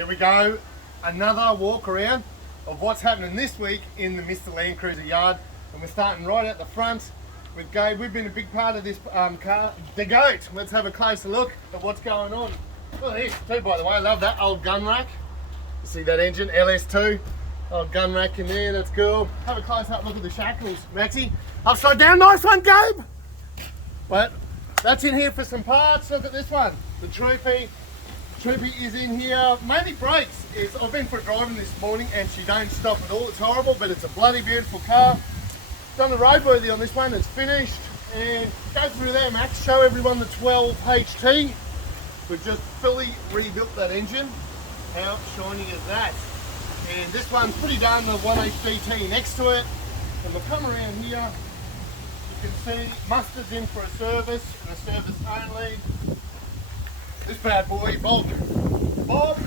Here we go, another walk around of what's happening this week in the Mr Landcruiser yard, and we're starting right at the front with Gabe. We've been a big part of this car, the goat. Let's have a closer look at what's going on. Look at this too, by the way. I love that old gun rack. You see that engine, LS2, old gun rack in there. That's cool. Have a close up look at the shackles, Maxie. Upside down, nice one, Gabe. But that's in here for some parts. Look at this one, the Troopy. Troopy is in here. Mainly brakes. I've been for a driving this morning and she don't stop at all. It's horrible, but it's a bloody beautiful car. Done the roadworthy on this one. It's finished. And go through there, Max. Show everyone the 12 HT. We've just fully rebuilt that engine. How shiny is that? And this one's pretty done. The 1HDT next to it. And we'll come around here. You can see Mustard's in for a service and a service only. This bad boy, Bob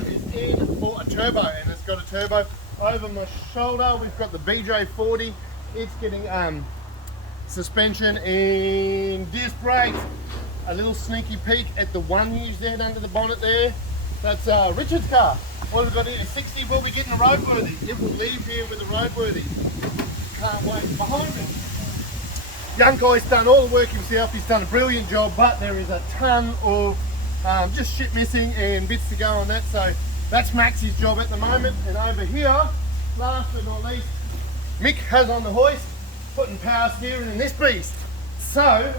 is in for a turbo, and it's got a turbo. Over my shoulder, we've got the BJ40. It's getting suspension and disc brakes. A little sneaky peek at the 1UZ under the bonnet there. That's Richard's car. What we've got here, 60 will be getting a roadworthy. It will leave here with a roadworthy. Can't wait. Behind me, young guy's done all the work himself. He's done a brilliant job, but there is a ton of just shit missing and bits to go on that, so that's Max's job at the moment. And over here, last but not least, Mick has on the hoist, putting power steering in this beast. So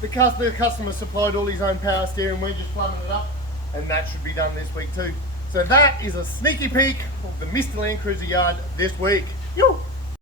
the customer supplied all his own power steering, we're just plumbing it up, and that should be done this week too. So that is a sneaky peek of the Mr Landcruiser yard this week. Yo!